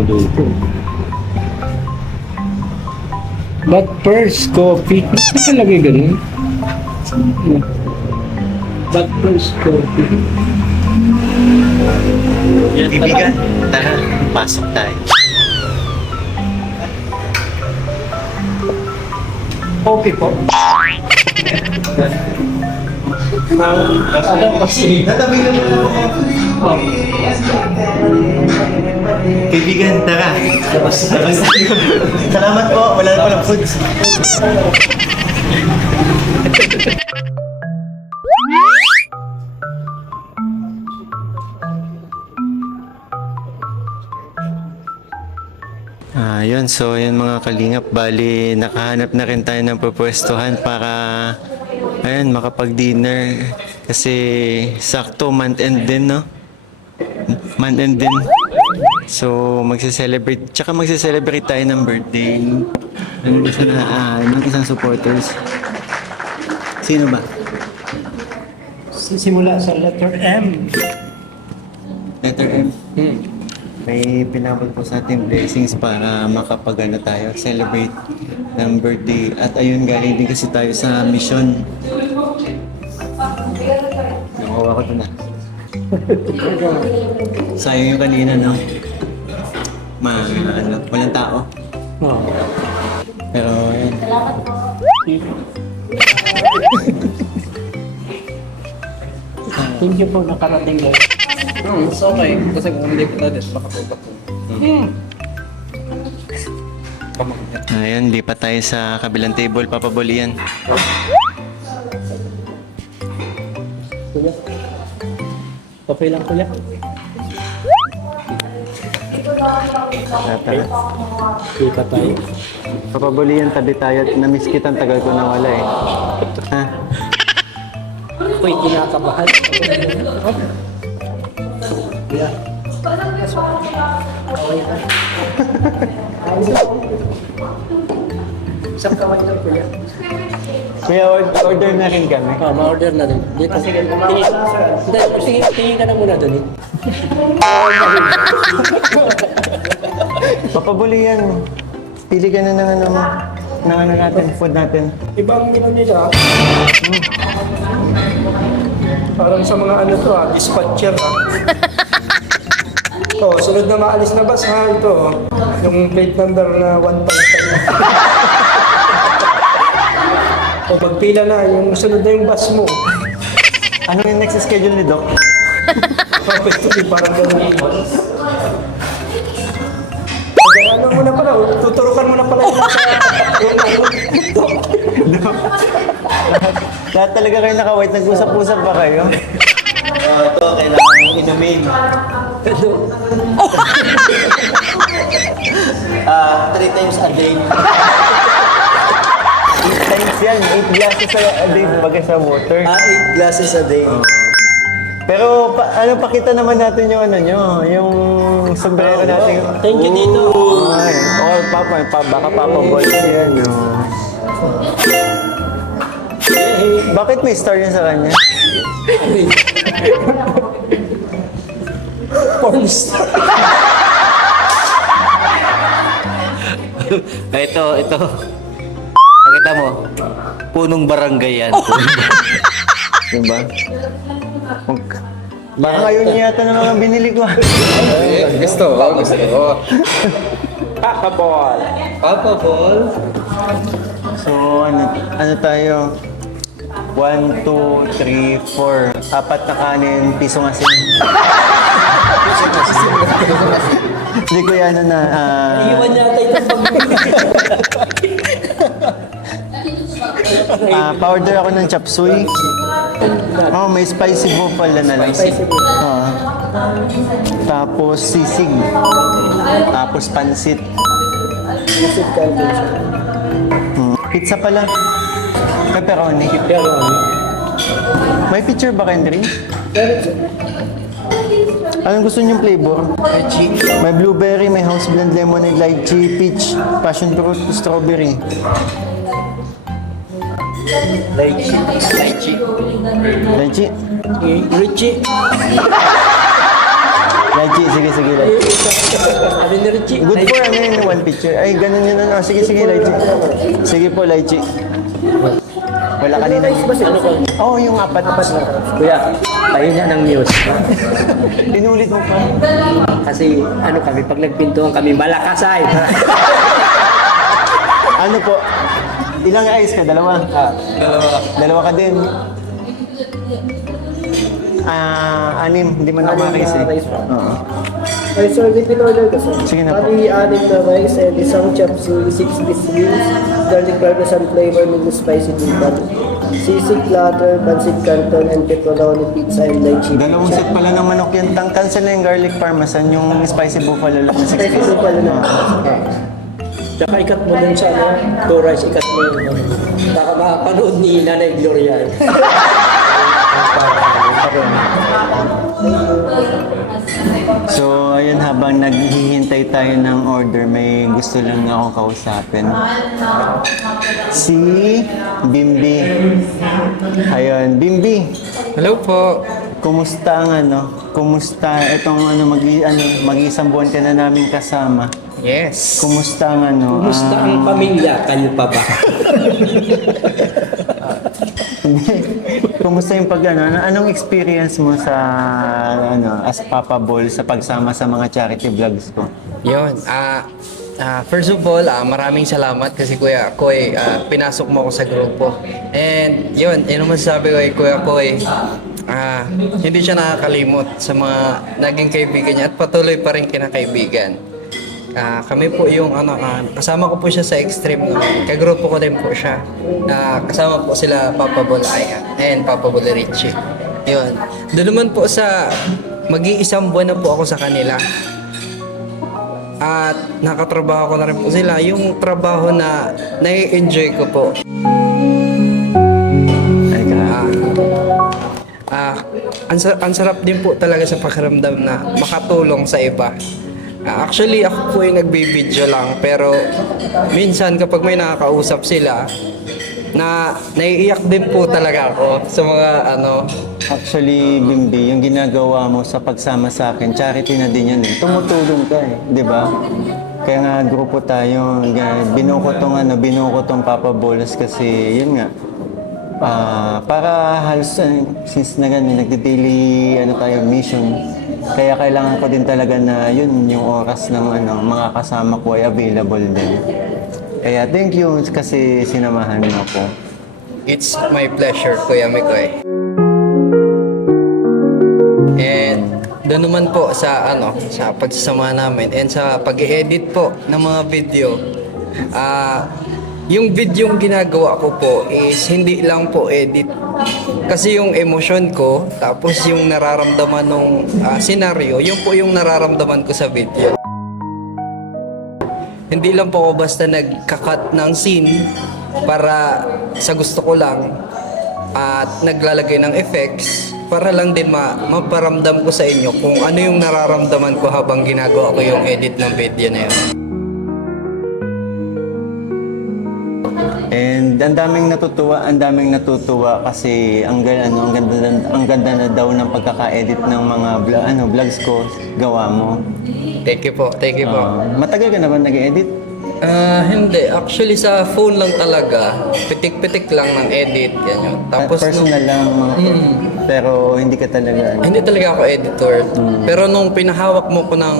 niluluto. But first coffee, nakalagay ganun. But first coffee. Yan Ibigan, tara, pasok tayo. Coffee po. Ano kasi? Tatabi na mo ako. Kaibigan, tara. Labas tayo. Salamat po, wala na palang foods. Yun, so yun mga kalingap, bali nakahanap na rin tayo ng pupwestuhan para ayun, makapag-dinner kasi sakto month end din, no? Month end din. So magse-celebrate, tsaka magse-celebrate tayo ng birthday ng isang supporters. Sino ba? Sisimula sa letter M. Letter M. May pinabot po sa ating blessings para makapagano tayo, celebrate ng birthday. At ayun, galing din kasi tayo sa mission. Nakuha ko ito na. Sayang yung kanina, no? Walang tao. Oh. Pero, ayun. Thank you po, nakarating lang. It's okay. Kasi kung hindi ko na din, baka po. Ayun, lipat tayo sa kabilang table, papabulian. Kuya. Okay lang, kuya. Tara. Lipat tayo. Papabulian, tabi tayo. Namiss kitang tagal ko na wala eh. Ha? Ako'y kinakabahan. Kuya. Okay na. Isang kawat lang, kuya. Kuya, order na rin kami. Ma-order na rin. Dito. Sige, tingin ka na muna doon eh. Papabulian. Pili ka na ng ano natin, food natin. Ibang menu nila. Parang sa mga ano to dispatcher Oh, sunod na maalis na bus ha, ito. Yung plate number na 1.5. O pagpila na, yung sunod na yung bus mo. Ano yung next schedule ni Doc? Pwede parang gano'n. Ano mo na pala, tuturukan mo na pala yung Lahat talaga kayo naka-white, nag-usap-usap ba kayo? Ito, kailangan mong inumin. 3 times a day. 8 times yan, 8 glasses a day bagay sa water. 8 glasses a day. Pero pakita naman natin yung ano nyo, yung sombrero natin. Thank you, Tito. Ay, baka papabol yan. Bakit may star yan sa kanya? Pornstar. Ito. Pakita mo. Punong barangay yan. Diba? Baka ngayon yata na mga binili ko. Gusto ko. Papa Ball. Papa Ball. So, ano tayo? 1, 2, 3, 4. 4 na kanin, pisong asin. Hindi ko yan na... Iwan yata itong pa-order ako ng chop suey. May spicy buffalo na lang. Tapos sisig. Tapos pansit. Pizza pala. Pepperoni. May picture ba kayong drink? Anong gusto niyong flavor? May blueberry, may house blend lemonade, lychee, peach, passion fruit, strawberry. Lychee. Lychee? Richie. Lychee, sige, lychee. Sabi ni Richie. Good for, I mean, one picture. Ay, ganun yun. Sige, Lychee. Sige po, Lychee. Wala kanina. Ano ko? Oo, yung apat. Kuya, tayo niya ng news. Inulit mo pa. Kasi ano kami, pag nagpintuan kami, malakas ay. Ano po? Ilang eyes ka? Dalawa? Dalawa ka din. Anim. Hindi man ako makakais eh. Oo. Ay, sir, repeat order ko, sir. Sige na po. Pati anim na rice and isang chop suey, 6 piece wings, garlic parmesan flavor with spicy chicken, sisig platter, pancit canton, and pepperoni pizza and lychee. Dalawang set pala ng manok yan. Cancel na yung garlic parmesan, yung spicy buffalo lang na 6 Spicy piece. pala na. Tsaka ikat mo dun sa ano, 2 rice, ikat mo yun. Baka makapanood ni Nanay Gloria. So, ayun, habang naghihintay tayo ng order, may gusto lang akong kausapin. Si Bimbi. Ayun, Bimbi. Hello po. Kumusta ang Kumusta itong mag-iisang buwan ka na namin kasama? Yes. Kumusta ang Kumusta ang pamilya? Kayo pa ba? Kumusta yung anong experience mo sa as Papa Bol sa pagsama sa mga charity vlogs ko? Yun. First of all, maraming salamat kasi Kuya Koy, pinasok mo ako sa grupo. And yun ang masasabi ko kay Kuya Koy, hindi siya nakakalimot sa mga naging kaibigan niya at patuloy pa rin kinakaibigan. Kami po yung kasama ko po siya sa extreme naman. Kagrupo ko din po siya. Kasama po sila Papa Bolaya and Papa Bolerichi. Yun. Doon naman po sa mag-iisang buwan na po ako sa kanila. At nakatrabaho ko na rin po sila. Yung trabaho na nai-enjoy ko po. Ay, grabe. Ang sarap din po talaga sa pakiramdam na makatulong sa iba. Actually, ako po yung nagbibideo lang, pero minsan kapag may nakakausap sila, naiiyak din po talaga ako sa mga Actually, Bimbi, yung ginagawa mo sa pagsama sa akin, charity na din yan eh. Tumutulong ka eh, di ba? Kaya nga, grupo tayo. Binuko tong Papa Bolas kasi, yun nga. Para halos, since nagdi-daily tayo, mission, kaya kailangan ko din talaga na yun, yung oras ng mga kasama ko ay available din. Kaya thank you kasi sinamahan mo ako. It's my pleasure, Kuya Mikoy. And doon naman po sa sa pagsasama namin and sa pag-edit po ng mga video. Yung video yung ginagawa ko po is hindi lang po edit. Kasi yung emosyon ko, tapos yung nararamdaman ng senaryo, yun po yung nararamdaman ko sa video. Hindi lang po ako basta nagkakat ng scene para sa gusto ko lang at naglalagay ng effects para lang din maparamdam ko sa inyo kung ano yung nararamdaman ko habang ginagawa ko yung edit ng video na yun. And ang daming natutuwa kasi ang ganda na daw ng pagkaka-edit ng mga vlogs ko gawa mo. Thank you po. Matagal ka na ba nag-edit? Hindi. Actually, sa phone lang talaga. Pitik-pitik lang ng edit. Ganyan. Tapos Personal lang. Pero hindi ka talaga. hindi talaga ako editor. Pero nung pinahawak mo ko ng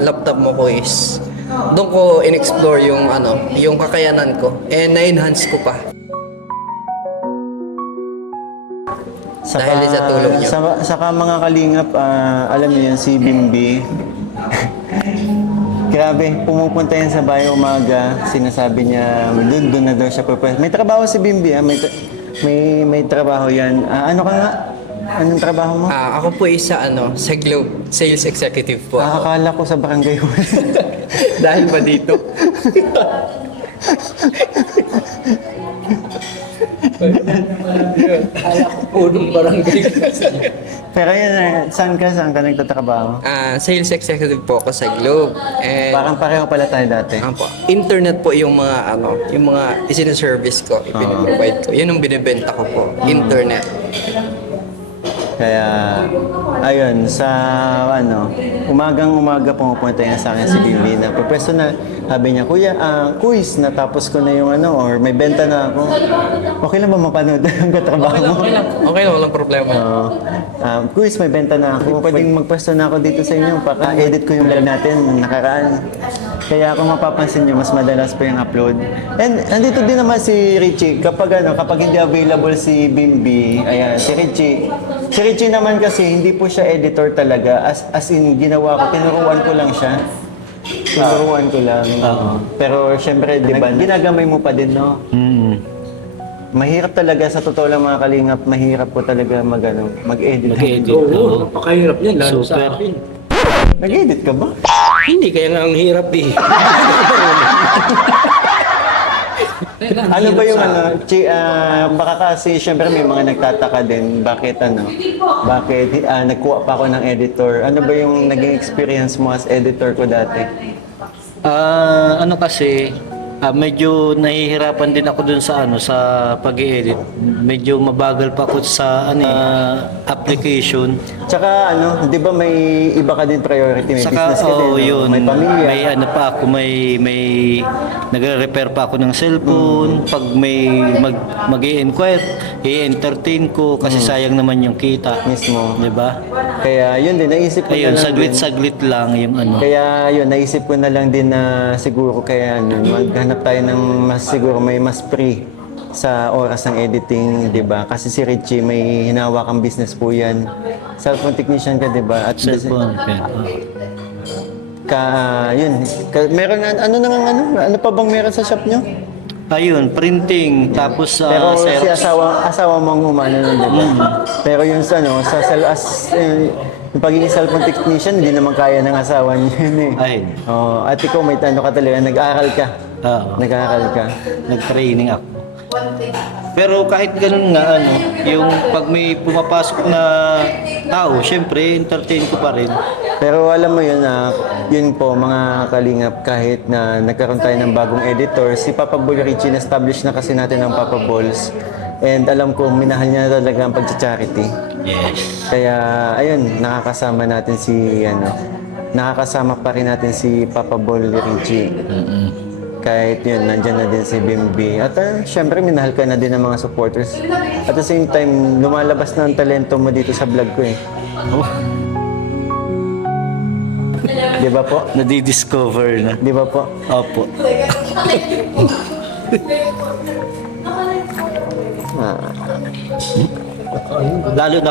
laptop mo ko is doon ko in-explore yung kakayanan ko and na-enhance ko pa. Dahil sa tulong niyo. Saka mga kalingap, alam niyo yan, si Bimbi. Grabe, pumupunta yan sa bahay umaga. Sinasabi niya, doon na daw siya purpose. May trabaho si Bimbi, may trabaho yan. Ano ka nga? Anong trabaho mo? Ako po isa sa Globe, sales executive po ako. Akala ko sa barangay hall. Dahil ba dito? Kaya ko punong barangay. Pero yan, saan ka nagtatrabaho? Sales executive po ako sa Globe. And Parang pareho pala tayo dati. po, internet po yung mga yung mga isineservice ko, ipiniprovide ko. Yun ang binibenta ko po, internet. Kaya, ayun, sa umagang-umaga pumupunta yan sa akin si Bibi na professional. Sabi niya, Kuya, quiz, natapos ko na yung or may benta na ako. Okay lang ba mapanood ang katrabaho mo? Okay lang, walang problema. Quiz, may benta na ako. Pwedeng magpwesto na ako dito sa inyo. Paka-edit ko yung vlog natin nakaraan. Kaya kung mapapansin nyo, mas madalas pa yung upload. And andito din naman si Richie. Kapag hindi available si Bimbi, ayan, si Richie. Si Richie naman kasi, hindi po siya editor talaga. As in, ginawa ko, tinuruan ko lang siya. Tinuruan ko lang. Pero syempre, di ba, ginagamay mo pa din, no? Mahirap talaga, sa totoo lang mga kalingap, mahirap po talaga mag-edit. Oo, Oo. napakahirap niyan, lalo sa Super. akin. Nag-edit ka ba? Hindi, kaya nga ang hirap eh. Ano ba yung baka kasi syempre may mga nagtataka din bakit nagkuha pa ako ng editor. Ano ba yung naging experience mo as editor ko dati? Ano kasi, medyo nahihirapan din ako dun sa sa pag-i-edit. Medyo mabagal pa ako sa application. Tsaka 'di ba may iba ka din priority, may business ka din, no? yun. May pamilya. May pa ako, may nagre-repair pa ako ng cellphone. Pag may mag-i-inquire, i-entertain ko kasi sayang naman yung kita. Mismo. 'Di ba? Kaya yun din, naisip ko Ayun, na lang din. saglit lang yung Kaya yun, naisip ko na lang din na siguro kaya maghanap tayo ng siguro may mas free sa oras ng editing, 'di ba? Kasi si Richie may hinawakang business po 'yan. Cellphone technician ka, 'di ba? At cellphone. meron ano pa bang meron sa shop nyo? Ayun, printing, tapos Pero si Xerox. asawa mong umano nun, 'di ba? Pero yung yung pagiging cellphone technician, hindi naman kaya ng asawa niya yun eh. Ay, At ikaw may ka talaga, nag-aaral ka. oo. Nag-aaral ka. Nag-training ako. Pero kahit ganun nga, yung pag may pumapasok na tao, syempre, entertain ko pa rin. Pero alam mo yun, yun po mga kalingap, kahit na nagkaroon tayo ng bagong editor, si Papa Bol Richie, na-establish na kasi natin ang Papa Balls. And alam ko, minahal niya na talaga ang pag-charity. Yes. Kaya, ayun, nakakasama pa rin natin si Papa Bol Richie. Kahit yun, nandyan na din si Bimbi. At syempre, minahal ka na din ng mga supporters. At the same time, lumalabas na ang talento mo dito sa vlog ko eh. Di ba po? Nadidiscover na. Di ba po? Opo. Lalo na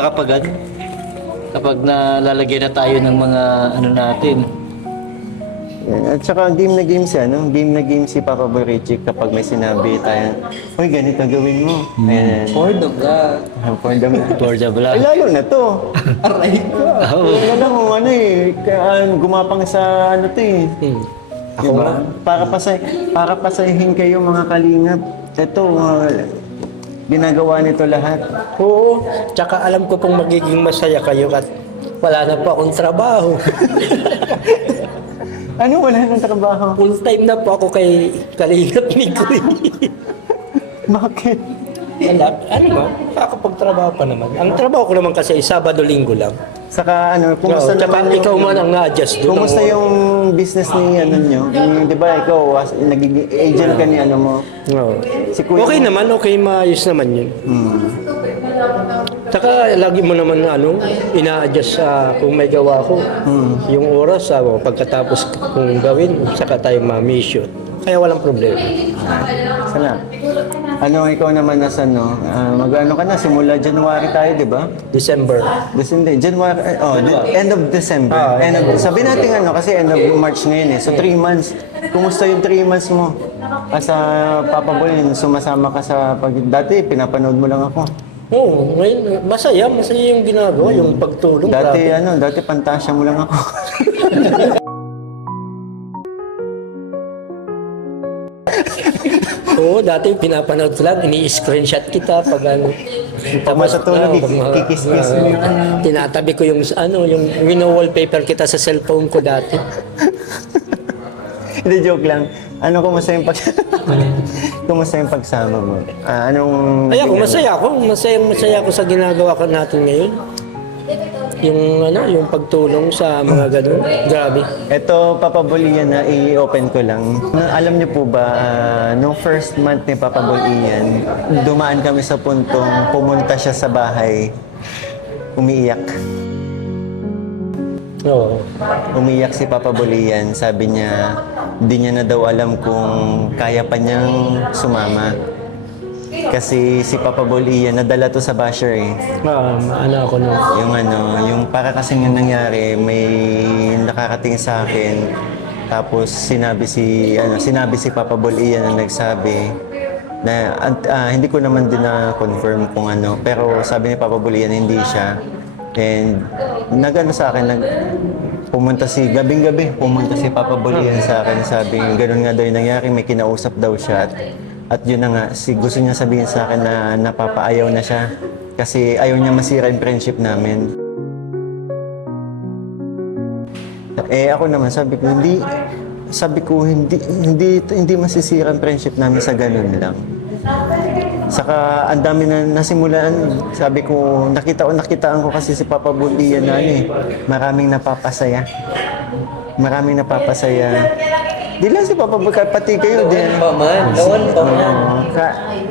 kapag nalalagyan na tayo ng mga natin. At saka game na game si Papa Boy Richie kapag may sinabi tayo, uy, ganito gawin mo. Ayan. For the vlog. For the For the Ay, vlog. lalo na to. Aray ko. Oo. Alam mo, gumapang sa Ako Diba? nga. Para pasahin kayo mga kalingap. Ito, ginagawa nito lahat. Oo. Tsaka alam ko pong magiging masaya kayo at wala na po akong trabaho. Ano, wala nang trabaho? Full time na po ako kay Kalingap ni Kuy. Bakit? Wala. Ano ba? Kakapagtrabaho pa naman. Ang trabaho ko naman kasi Sabado-Linggo lang. Saka kumusta Tsaka naman ikaw man ang na-adjust doon. Kumusta yung business ni nyo? Di ba ikaw, nagiging agent ka ni mo? Oo. Si Kuya. Okay naman, okay, maayos naman yun. Tsaka lagi mo naman ina-adjust sa kung may gawa ko. Yung oras, pagkatapos kung gawin, saka tayo ma-mission. Kaya walang problema. Sana. Ikaw naman mag-ano ka na, simula January tayo, di ba? December. January, end of December. Sabi natin kasi end of March ngayon eh. So 3 months. Kumusta yung 3 months mo? Sa Papa Boy, sumasama ka sa dati, pinapanood mo lang ako. Oo, ngayon, masaya yung ginagawa, yung pagtulong. Dati, grabe. dati pantasya mo lang ako. Oo, dati pinapanood ko lang, ini-screenshot kita pag Pag matutulog, kikis-kis mo yung tinatabi ko yung yung wino-wallpaper kita sa cellphone ko dati. Hindi, joke lang. Kumusta yung kumusta yung pagsama mo? Ay ako, masaya ako. Masaya ako sa ginagawa ko natin ngayon. yung pagtulong sa mga ganun. Grabe. Ito, Papa Bolian, na i-open ko lang. Alam niyo po ba, nung first month ni Papa Bolian, dumaan kami sa puntong pumunta siya sa bahay, umiiyak. Oo. Umiiyak si Papa Bolian. Sabi niya, di niya na daw alam kung kaya pa niyang sumama. Kasi si Papa Bolian, nadala to sa basher eh. Ano ako nun. Yung para kasi nga nangyari, may nakakating sa akin. Tapos sinabi si Papa Bolian na nagsabi na hindi ko naman din na-confirm kung ano. Pero sabi ni Papa Bolian, hindi siya. And nagano sa akin, pumunta si Papa Bolian sa akin. Sabi, gano'n nga daw yung nangyari, may kinausap daw siya. At yun na nga, gusto niya sabihin sa akin na napapaayaw na siya. Kasi ayaw niya masira yung friendship namin. Ako naman, sabi ko, hindi masisira ang friendship namin sa ganun lang. Saka ang dami na nasimulan. Sabi ko, nakitaan ko kasi si Papa Bolian na maraming napapasaya. Di lang si Papa Bolian, pati kayo din. Noon pa man.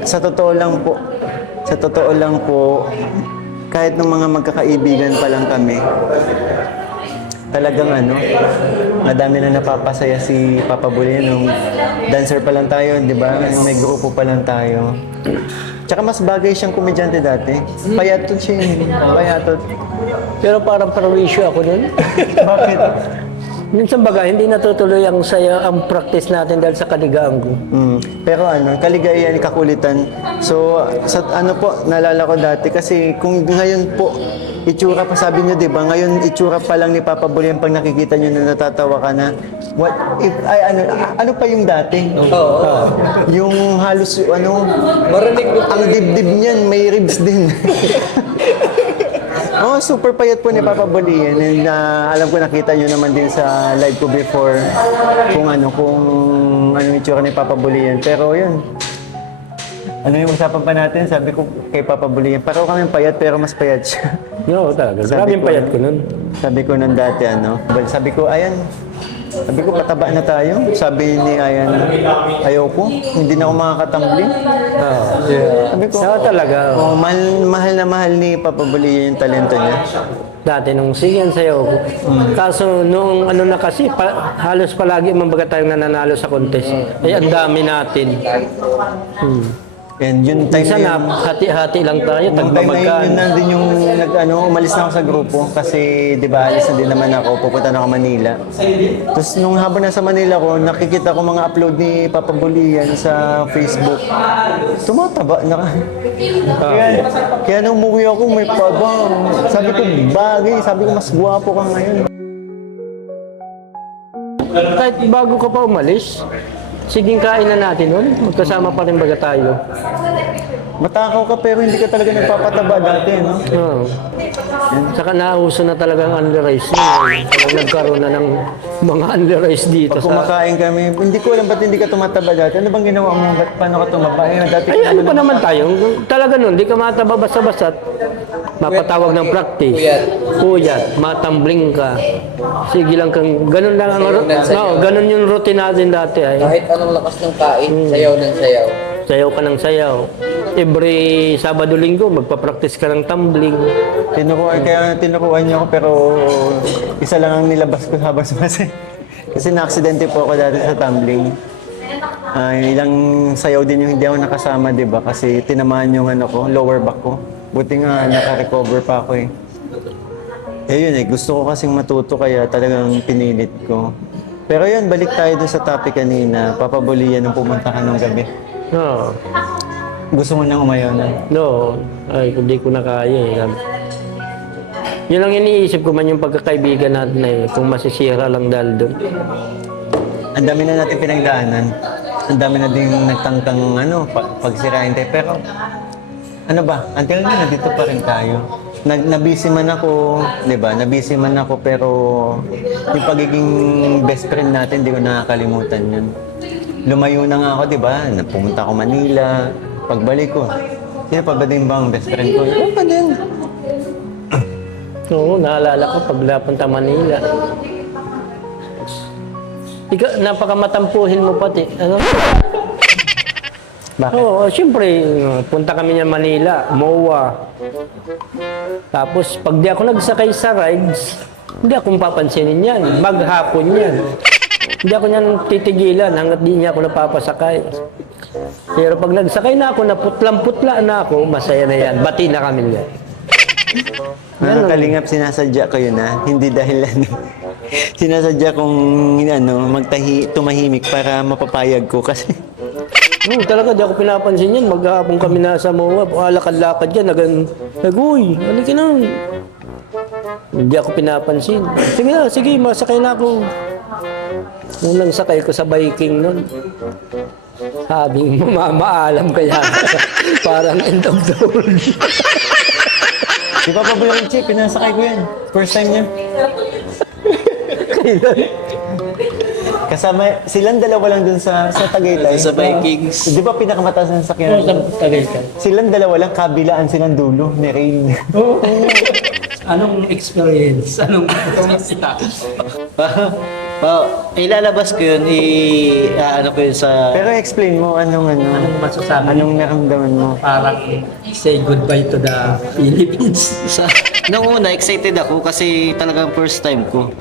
Sa totoo lang po, kahit ng mga magkakaibigan pa lang kami, talagang madami na napapasaya si Papa Bolian. Nung dancer pa lang tayo, di ba? May grupo pa lang tayo. Tsaka mas bagay siyang komedyante dati. Payatot siya payatot. Pero parang parwisyo ako nun. Bakit? Minsan baga, hindi natutuloy ang practice natin dahil sa kaligaan ko. Pero kaligayahan, kakulitan. So, naalala ko dati kasi kung ngayon po, itsura pa, sabi niyo, di ba? Ngayon, itsura pa lang ni Papa Bolian pag nakikita niyo na natatawa ka na. Ano pa yung dati? Yung halos, Marinig ko. ang dibdib niyan, may ribs din. Super payat po ni Papa Bolian. And alam ko nakita niyo naman din sa live ko before kung ano yung itsura ni Papa Bolian. Pero yun, ano yung usapan pa natin? Sabi ko kay Papa Bolian, pareho kami payat pero mas payat siya. Oo, talaga. Maraming payat ko nun. Sabi ko nun dati, sabi ko, pataba na tayo. Sabi ni Ayan, ayoko, hindi na ako makakatambling. Sabi ko, Talaga. mahal na mahal ni Papa Bolian yung talento niya. Dati nung sige sayaw ko. Kaso nung na kasi, halos palagi mambaga tayong nananalo sa contest. Ay, ang dami natin. And yun time Minsan na yun, hati-hati lang tayo, nung time na yun, tagmamagkaan. yun nandun yung umalis na ako sa grupo kasi di ba alis na din naman ako, pupunta na ako Manila. Tapos nung habang nasa Manila ko, nakikita ko mga upload ni Papa Bolian sa Facebook. Tumataba na. Kaya nung umuwi ako, may pabang. Sabi ko, bagay. Sabi ko, mas gwapo ka ngayon. Kahit bago ka pa umalis, siging kain na natin nun. Magkasama pa rin baga tayo. Matakaw ka pero hindi ka talaga nagpapataba dati, no? Oo. Saka nauso na talaga ang underice. Nagkaroon na ng mga underice dito. Pag kumakain kami, hindi ko alam ba't hindi ka tumataba dati. Ano bang ginawa mo? Paano ka tumaba? Dati Ay, ano pa naman tayo? Talaga nun, di ka mataba basta-basta. Mapatawag ng practice. Puyat. Matambling ka. Sige lang kang, ganun lang ganun yung routine natin dati. Kahit anong lakas ng kain, sayaw ng sayaw. Sayaw ka ng sayaw. Every Sabado-Linggo, magpa-practice ka ng tumbling. Tinuruan niyo ako pero isa lang ang nilabas ko habang sumasay. Kasi na-aksidente po ako dati sa tumbling. Ilang sayaw din yung hindi ako nakasama, di ba? Kasi tinamaan yung lower back ko. Buti nga, naka-recover pa ako eh. Yun gusto ko kasing matuto kaya talagang pinilit ko. Pero yun, balik tayo dun sa topic kanina. Papa Bolian nung pumunta ka ng gabi. Oo. Gusto mo nang umayaw na? No, ay, hindi ko na kaya eh. Yun ang iniisip ko man yung pagkakaibigan natin eh, kung masisira lang dahil doon. Ang dami na natin pinagdaanan. Ang dami na din nagtangkang pagsirain tayo. Pero ano ba, until na nandito pa rin tayo. Nabisi man ako, di ba? Nabisi man ako pero yung pagiging best friend natin, di ko nakakalimutan yun. Lumayo na nga ako, di ba? Pumunta ako Manila. Pagbalik ko, sino pa ba din bang best friend ko? Ano pa din? Oo, naalala ko pag napunta Manila. Ikaw, napakamatampuhin mo pati. Ano? Bakit? Oo, siyempre, punta kami ng Manila, MOA. Tapos, pag di ako nagsakay sa rides, hindi akong papansinin yan. Maghapon yan. Hindi ako niyan titigilan hanggat di niya ako napapasakay. Pero pag nagsakay na ako, naputlang-putla na ako, masaya na yan. Bati na kami yan. Mga kalingap, sinasadya ko yun ha. Hindi dahil ano. Sinasadya kong tumahimik para mapapayag ko kasi Talaga, di ako pinapansin yan. Maghapon kami nasa MOA, alakad-lakad yan, uy, halika na. Hindi ako pinapansin. Sige na, sige, masakay na ako. Nung nagsakay ko sa biking nun, sabi mo, mamaalam kaya. Parang end of the world. di ba paborito Chip, pinasakay ko yan. First time niya. Kasama, silang dalawa lang dun sa Tagaytay. Sa Vikings. Di ba pinakamataas ng sakyan? Silang dalawa lang, kabilaan silang dulo ni Rain. Anong experience? Anong Ilalabas ko yun, ano ko yun sa... Pero explain mo anong masasabi? anong naramdaman mo? Parang say goodbye to the Philippines. Nung una, excited ako kasi talagang first time ko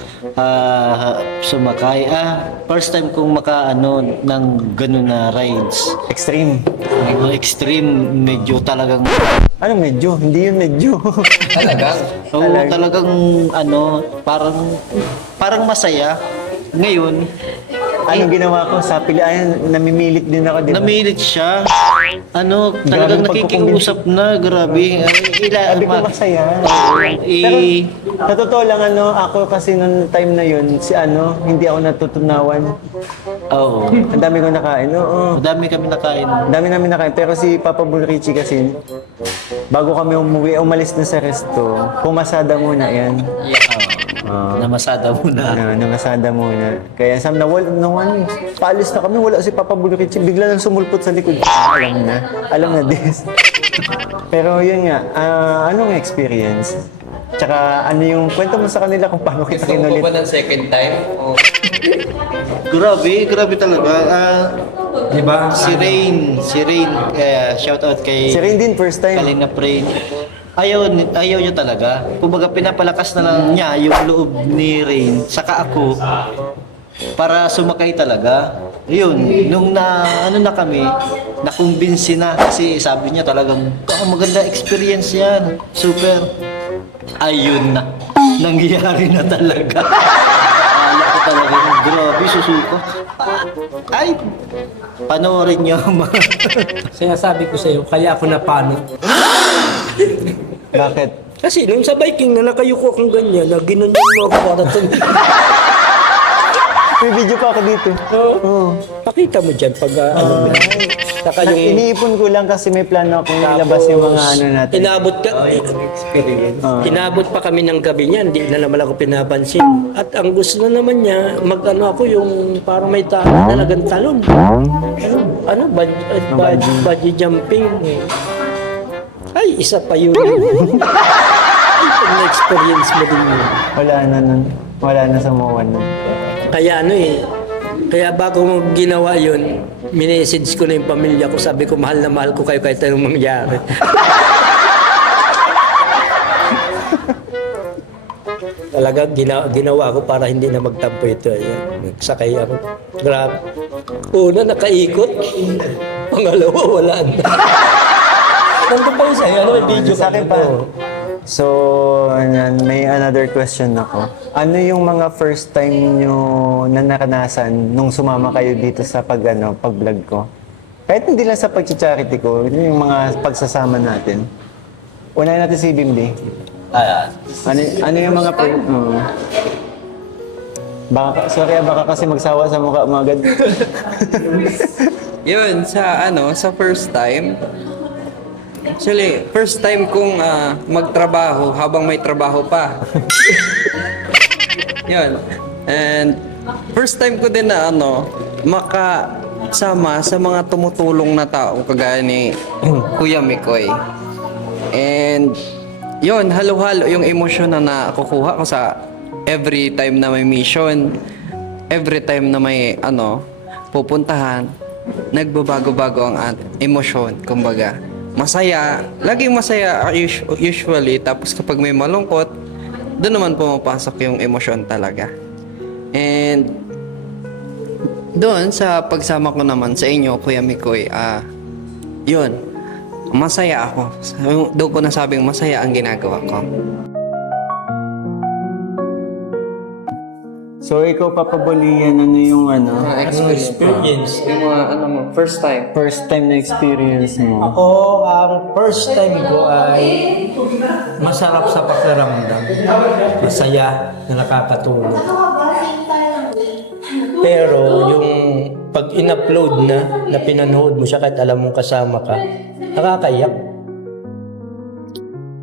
sumakay. First time kong ng ganun na rides. Extreme. Extreme, medyo talagang... Anong medyo? Hindi yun medyo. Talagang. Oo, talagang parang masaya. Ngayon, Anong ginawa ko? Sa pilihan, namimilit din ako, di ba? namilit siya. Talagang Grabe nakikiusap na, grabe. Sabi ko masaya. Pero, sa totoo lang, ako kasi nung time na yun, hindi ako natutunawan. Oo. Ang dami ko nakain, oo. Madami kami nakain. Ang dami namin nakain. Pero si Papa Bulrichi kasi, bago kami umalis na sa resto, pumasada muna yan. Namasada muna. Namasada muna. Kaya paalis na kami, wala si Papa Bulrichi. Bigla nang sumulpot sa likod. Alam na this. Pero yun nga, anong experience? Tsaka kwento mo sa kanila kung paano kita Gusto mo kinulit. ba ng second time? O Grabe talaga. Diba? Si Rain, shout out kay Si Rain din, first time. Kalingap Rain. Ayaw niya talaga. Kumbaga pinapalakas na lang niya yung loob ni Rain, saka ako, para sumakay talaga. Yun, nung kami, nakumbinsi na kasi sabi niya talagang, maganda experience yan. Super. Ayun na. Nangyayari na talaga. Akala ko talagang, grabe, susuko. Ay, panoorin niyo mga... Sinasabi ko sa'yo, kaya ako napano. Bakit? Kasi nung sa biking na nakayuko akong ganyan, na ginanyan mo ako para May video pa ako dito. Oo. Pakita mo dyan pag saka yung... Iniipon ko lang kasi may plano akong ilabas yung mga natin. Inabot pa kami ng gabi niyan, hindi na naman ako pinapansin. At ang gusto na naman niya, ako yung parang may talagang talon. Bungee jumping. Ay, isa pa yun. Ay, pag na-experience mo din yun. Wala na sa MOA nun. Kaya kaya bago mo ginawa yun, minessage ko na yung pamilya ko, sabi ko, mahal na mahal ko kayo kahit anong mangyari. Talaga, ginawa ko para hindi na magtampo ito. Ayan. Nagsakay ako. Grabe. Una, nakaikot. Pangalawa, wala na. Nandun pa yun sa'yo. May video Sa akin pa. So, may another question ako. Ano yung mga first time nyo na naranasan nung sumama kayo dito sa pag-vlog ko? Kahit hindi lang sa pag-charity ko, yung mga pagsasama natin. Unahin natin si Bimbi. Ano yung mga baka kasi magsawa sa mukha mo agad. yun, sa first time, actually, first time kong magtrabaho habang may trabaho pa. Yun. And first time ko din na makasama sa mga tumutulong na tao kagaya ni Kuya Mikoy. And yun, halo-halo yung emosyon na nakukuha ko sa every time na may mission, every time na may pupuntahan, nagbabago-bago ang emosyon, kumbaga. Masaya, laging masaya usually, tapos kapag may malungkot, doon naman pumapasok yung emosyon talaga. And doon sa pagsama ko naman sa inyo, Kuya Mikoy, yun, masaya ako. Doon ko nasabing masaya ang ginagawa ko. So, ikaw, Papa Bolian, ano yung Experience. Yung mga first time. first time na experience mo? Ako, ang first time ko ay masarap sa pakiramdam. Masaya na nakakatulog. Pero yung pag in-upload na pinanood mo siya kahit alam mong kasama ka, nakakaiyak.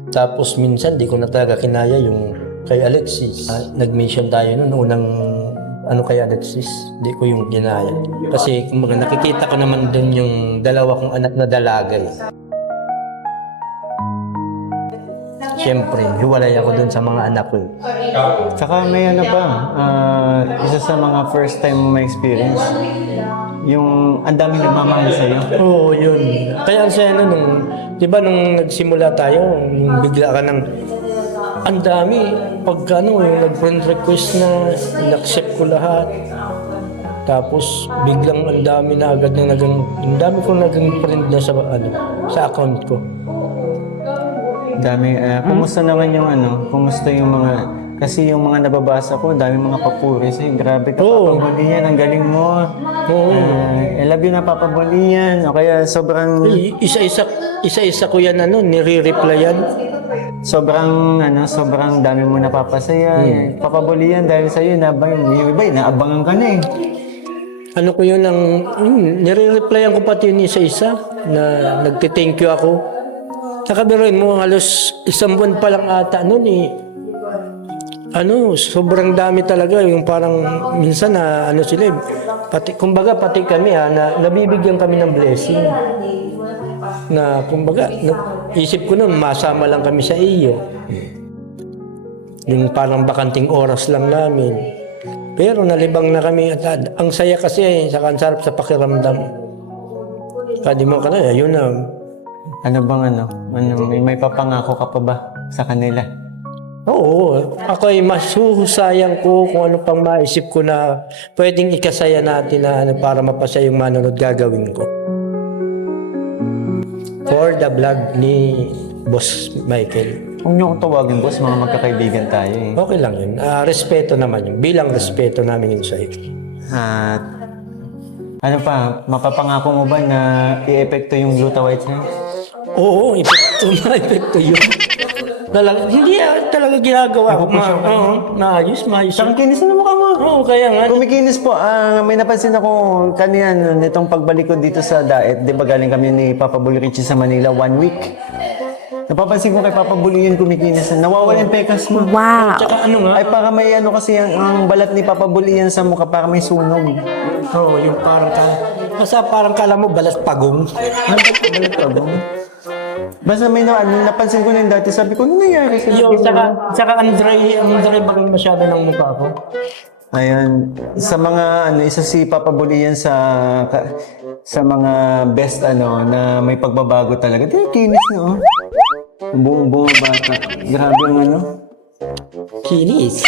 Tapos minsan di ko na talaga kinaya yung kay Alexis. Nag-mission tayo noon, unang kay Alexis, di ko yung ginaya. Kasi kumbaga nakikita ko naman din yung dalawa kong anak na dalagay. Siyempre, hiwalay ako dun sa mga anak ko. Tsaka may isa sa mga first time mo ma-experience, yung ang daming nagmamahal sa'yo. Oo, yun. Kaya ang saya nung, di ba nung nagsimula tayo, yung bigla ka ng, ang dami, pagka yung nag-friend request na, in-accept ko lahat. Tapos, biglang ang dami na agad na ang dami kong naging friend na sa account ko. Dami, kumusta naman yung kumusta yung mga, kasi yung mga nababasa ko, dami mga papuris grabe ka, Oo. Papa Bolian, ang galing mo. Oo. I love you na, Papa Bolian. O kaya sobrang, Isa-isa ko yan, nire-replyan. sobrang dami mo napapasaya. Papa Bolian, dahil sa'yo, yung iba, naabangan ka na eh. Ano ko yun nire-replyan ko pati yun isa-isa na nagte-thank you ako. Nakabiruin mo, halos isang buwan pa lang ata noon sobrang dami talaga yung parang minsan na sila pati kami na nabibigyan kami ng blessing na kumbaga isip ko noon masama lang kami sa iyo yung parang bakanting oras lang namin pero nalibang na kami at ang saya kasi saka ang sarap sa pakiramdam kadi mo ka na yun na May papangako ka pa ba sa kanila? Oo, ako ay masuhusayan ko kung ano pang maisip ko na pwedeng ikasaya natin na para mapasaya yung manonood gagawin ko. For the vlog ni Boss Michael. Huwag niyo akong tawagin, boss. Mga magkakaibigan tayo eh. Okay lang yun. Respeto naman yun. Bilang respeto namin yun sa'yo. At ano pa, mapapangako mo ba na i-epekto yung Glutawite sa'yo? Oo, epekto yun. Hindi talaga ginagawa ko. Maayos. Saka kinis na mukha mo. Oo, kaya nga. Kumikinis po. May napansin ako kanina nitong pagbalik ko dito sa Daet. Di ba galing kami ni Papa Bulirichi sa Manila 1 week? Napapansin ko kay Papa Bulian kumikinis. Nawawala yung pekas mo. Wow. Tsaka Ay para may kasi ang balat ni Papa Bulian sa mukha para may sunog. Oo, yung parang parang kala mo balas pagong. Balat ka ba? Basta may napansin ko na yung dati. Sabi ko, ano nangyari sa Yung saka ang dry bagay masyado ng mukha ko. Ayan, sa mga isa si Papa Bulian sa mga best na may pagbabago talaga. Di kinis na Ang buong bata. Grabe ang Kinis.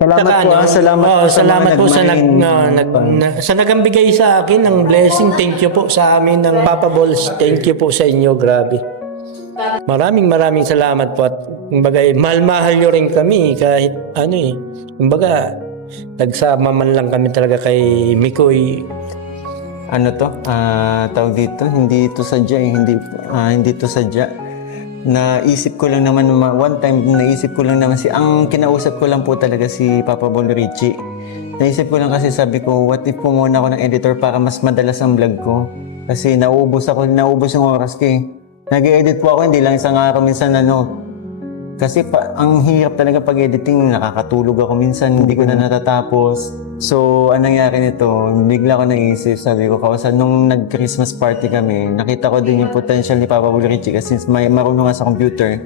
Salamat po, salamat po sa nagambigay sa akin ng blessing. Thank you po sa amin ng Papa Balls. Thank you po sa inyo, grabe. Maraming salamat po at kumbaga mahal-mahal nyo rin kami kahit kumbaga nagsama man lang kami talaga kay Mikoy. Tawag dito, hindi ito sadya hindi ito sadya. Naisip ko lang naman, one time naisip ko lang naman ang kinausap ko lang po talaga si Papa Bolirichi. Naisip ko lang kasi sabi ko, what if pumuna ako ng editor para mas madalas ang vlog ko? Kasi naubos yung oras ko eh. Nag-edit po ako, hindi lang isang araw, minsan Kasi ang hirap talaga pag-editing, nakakatulog ako minsan, hindi ko na natatapos. So, anong nangyari nito, bigla ko naisip, sabi ko, kawasan, nung nag-Christmas party kami, nakita ko din yung potential ni Papa Bull Richie kasi since may marunong nga sa computer,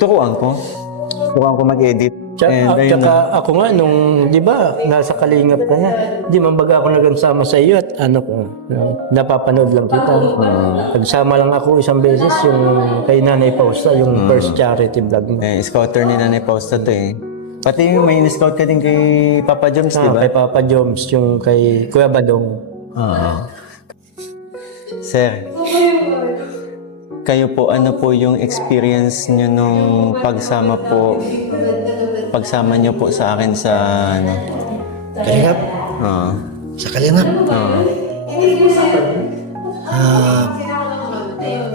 turuan ko mag-edit. Ayun Tsaka ako nga, nung, di ba, nasa Kalingap ka nga, di man baga ako nagsama sa iyo at ano ko, napapanood lang kita. Nagsama lang ako isang beses, yung kay Nanay Pausta, yung first charity vlog mo. Scouter ni Nanay Pausta to eh. Pati yung may in-scout ka din kay Papa Joms, di ba? Kay Papa Joms, yung kay Kuya Badong. Sir, kayo po, ano po yung experience nyo nung pagsama nyo po sa akin sa ano? Kalingap? Oo. Sa Kalingap? Oo.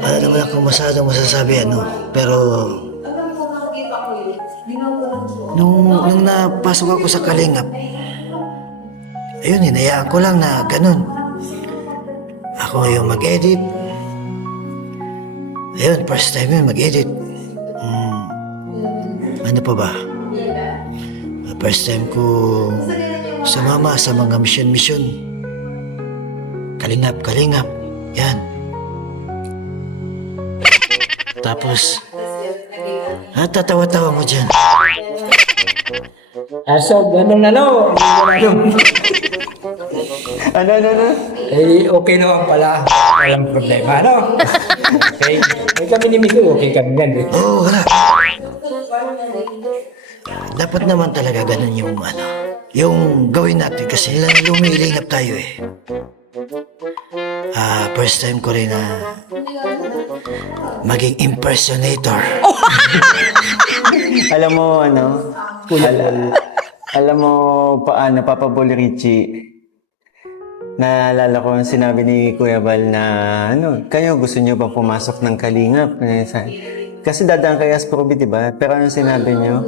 Wala naman ako masyadong masasabi pero nung napasok ako sa Kalingap, ayun, hinayaan ko lang na ganun. Ako ngayon mag-edit. Ayun, first time yun mag-edit. Ano pa ba? First time ko sumama sa mga mission. Kalingap. Yan. Tapos, tatawa-tawa mo dyan. So, ganun na no. Ano? Eh, okay naman pala. Walang problema, ano? Okay. Eh, kami ni Miko, okay kami yan. Eh. Oo, wala. Dapat naman talaga ganun yung gawin natin kasi lumilingap tayo eh. First time ko rin na maging impersonator. Alam mo, alam mo paano, Papa Bull Richie, naalala ko yung sinabi ni Kuya Bal na, kayo gusto nyo bang pumasok ng Kalingap? Kasi dadaan kayo as Proby, di ba? Pero anong sinabi nyo?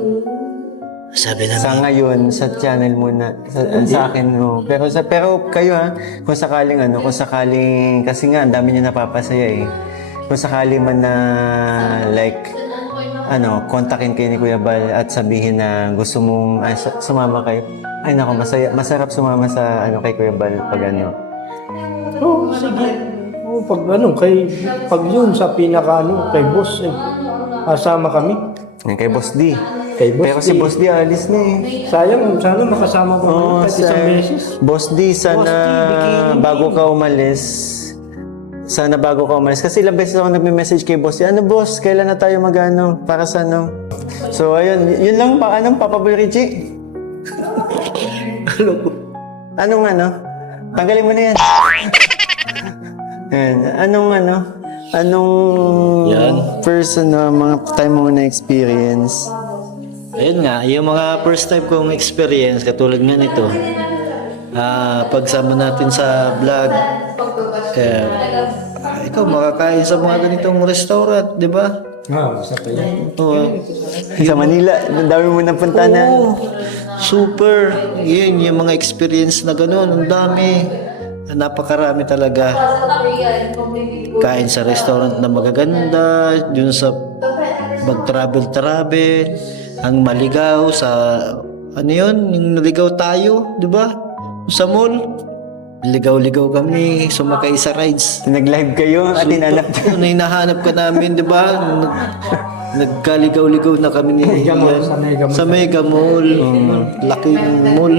Sabi Sa namin, ngayon, sa channel muna, sa akin, no. Pero kayo kung sakaling, kasi nga, ang dami niya napapasaya eh. Kung sakali man na, kontakin kayo ni Kuya Bal at sabihin na gusto mong sumama kayo. Ay nako, masarap sumama sa kay Kuya Bal pag Oo, sige. Oo, pag yun sa kay boss, kasama kami. Kay Boss D. Kay Boss Pero si D. Boss D alis na eh. Sana makasama ko kahit isang beses. Boss D, sana bago ka umalis, kasi ilang beses ako nagme-message kay Boss D. Boss, kailan na tayo para sa So ayun, yun lang Papa Bull Richie. Tanggalin mo na yan. Anong first mga time mo na experience? Ayun nga, yung mga first time kong experience, katulad nga nito, pagsama natin sa vlog, ikaw makakain sa mga ganitong restaurant, di ba? Sa kanya. Oo. Sa Manila, ang dami mo napunta na. Oo, super. Yun, yung mga experience na gano'n, ang dami. Napakarami talaga. Kain sa restaurant na magaganda, yun sa mag-travel, ang maligaw sa, yung naligaw tayo, di ba? Sa mall. Ligaw-ligaw kami, sumakay sa rides. Nag-live kayo at hinanap. Hinahanap ka namin, di ba? Nagkaligaw-ligaw na kami sa Mega Mall. Laki yung mall.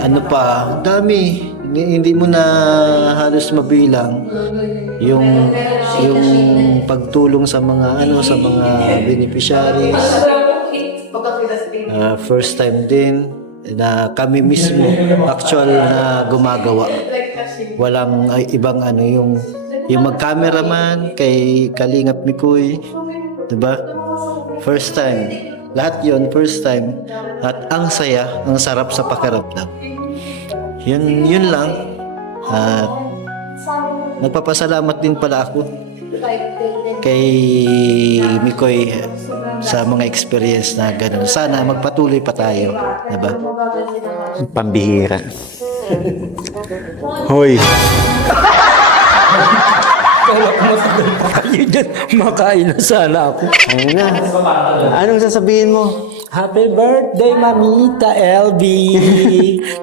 Ano pa, dami. Hindi mo na halos mabilang yung pagtulong sa mga beneficiaries. First time din na kami mismo actual na gumagawa. Walang ibang yung mag-cameraman kay Kalingap Mikoy, 'di ba? First time. Lahat 'yon first time at ang saya, ang sarap sa pakiramdam. Yun lang. At nagpapasalamat din pala ako kay Mikoy sa mga experience na gano'n. Sana magpatuloy pa tayo, diba? Pambihira. Hoy. Kala ko matagal pa kayo dyan. Makain na sana ako. Ayun na. Anong sasabihin mo? Happy birthday, Mamita LB.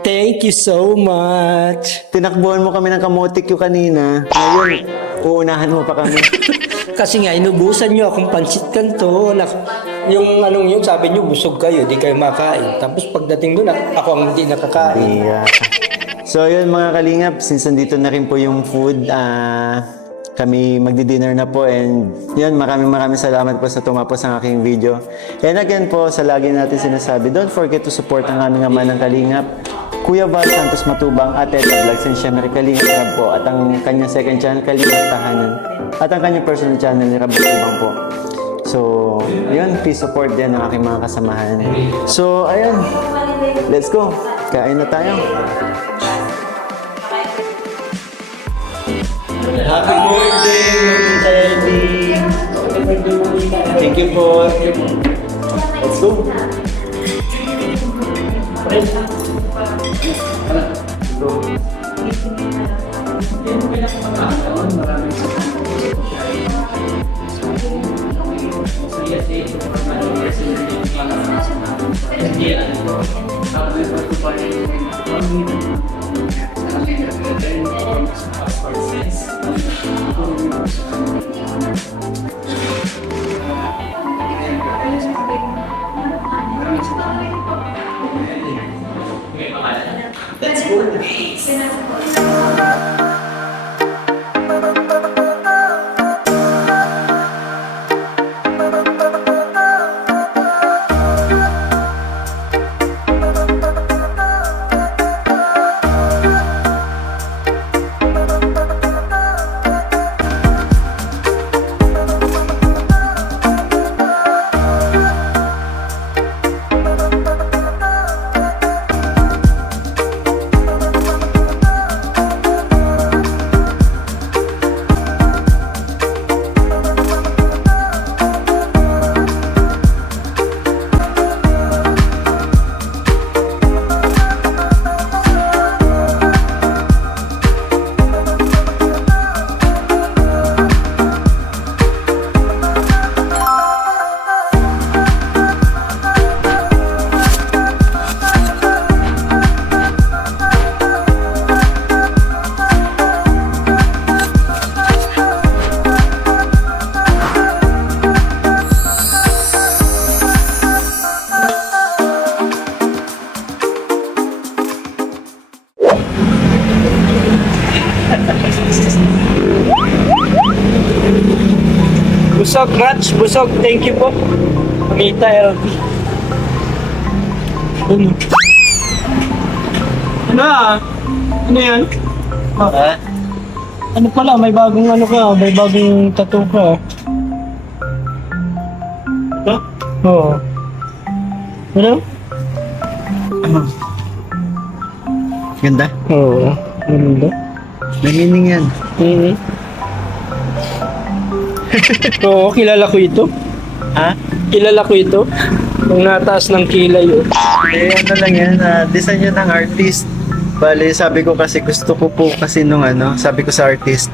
Thank you so much. Tinakbuhan mo kami ng kamotik yung kanina. Ngayon, uunahan mo pa kami. Kasi nga, inubusan nyo akong pansit kanto. Yung anong yun, sabi nyo, busog kayo, di kayo makain. Tapos pagdating doon, ako ang hindi nakakain. Yeah. So yun mga kalingap, since nandito na rin po yung food, kami magdi-dinner na po, and yun, maraming salamat po sa tumapos ang aking video. And again po, sa lagi natin sinasabi, don't forget to support ang aming ama ng Kalingap, Kuya Val Santos Matubang, Ate Etta Vlogs, and syempre Kalingap Rab po, at ang kanyang second channel, Kalingap Tahanan, at ang kanyang personal channel ni Rab Matubang po. So, yun, please support din ang aking mga kasamahan. So, ayun, let's go. Kain na tayo. Happy birthday, Mamita LB. Thank you po. Let's go. Busog, Ratch. Busog. Thank you po. Mamita LB. Ano yan? Ha? Ano pala, may bagong ano ka, may bagong tattoo ka. Ito? Oo. Ano? Ganda? Oo. Ganda. May meaning yan. Mm-hmm. Oo, kilala ko ito. Ha? Kilala ko ito. Yung nataas ng kilay. Oh. Eh, ano lang yan, design yan ng artist. Bale, sabi ko kasi gusto ko po kasi nung sabi ko sa artist,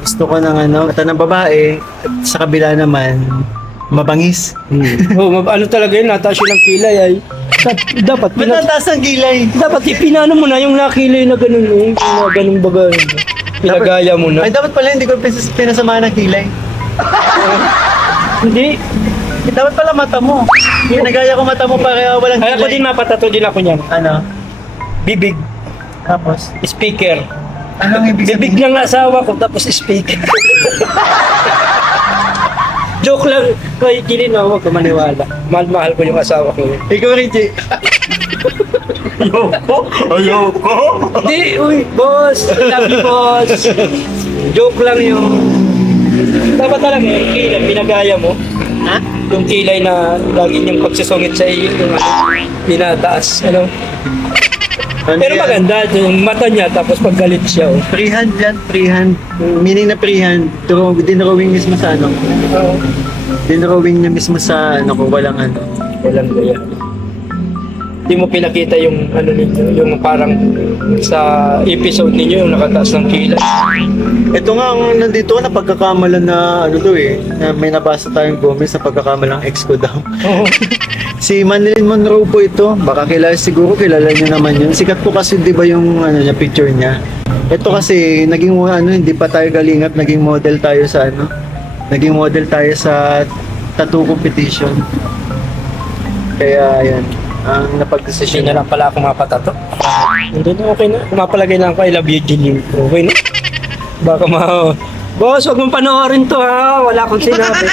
gusto ko ng mata ng babae, at sa kabila naman, mabangis. Oh, ano talaga yun, nataas yun ng kilay ay. Dapat, Ba't nataas ang kilay? dapat ipinano mo na yung nakilay na ganun, yung mga ganung bagay. Pinagaya mo na. Ay, dapat pala hindi ko pinasamahan ng kilay. Hindi. Eh, dapat pala mata mo. Pinagaya ko mata mo para walang Ay, ako din mapatato din ako niyan. Ano? Bibig. Tapos? Speaker. Anong ibig Bibig ng asawa ko tapos speaker. Joke lang. Hoy, hindi na huwag ka maniwala. Mahal-mahal ko yung asawa ko. Ikaw, Richie. Ayoko. Hindi, uy, boss. Love you, boss. Joke lang yun. Dapat talaga yung kilay, pinagaya mo. Ha? Yung kilay na lagi niyang pagsisungit sa iyo, yung pinataas, ano. Pero maganda, yung mata niya, tapos paggalit siya, oh. Freehand yan, freehand. Meaning na freehand, dinrawing mismo sa Dinrawing niya mismo sa ko, walang Walang gaya. Hindi mo pinakita yung ano ninyo, yung parang sa episode ninyo yung nakataas ng kilay. Ito nga ang nandito na pagkakamalan na ano to eh. Na may nabasa tayong comments na pagkakamalang ex ko daw. Oo. Si Marilyn Monroe po ito. Baka kilala niyo naman yun. Sikat po kasi 'di ba yung ano niya, picture niya. Ito kasi naging ano, hindi pa tayo galingap, naging model tayo sa ano. Naging model tayo sa tattoo competition. Kaya ayan, ang Hindi napag-desisyon na lang pala ako mapatato. Hindi na, okay na. Kumapalagay lang ako, I love you, Jeline. Okay na. Baka Boss, huwag mong panoorin to ha. Wala akong sinabi.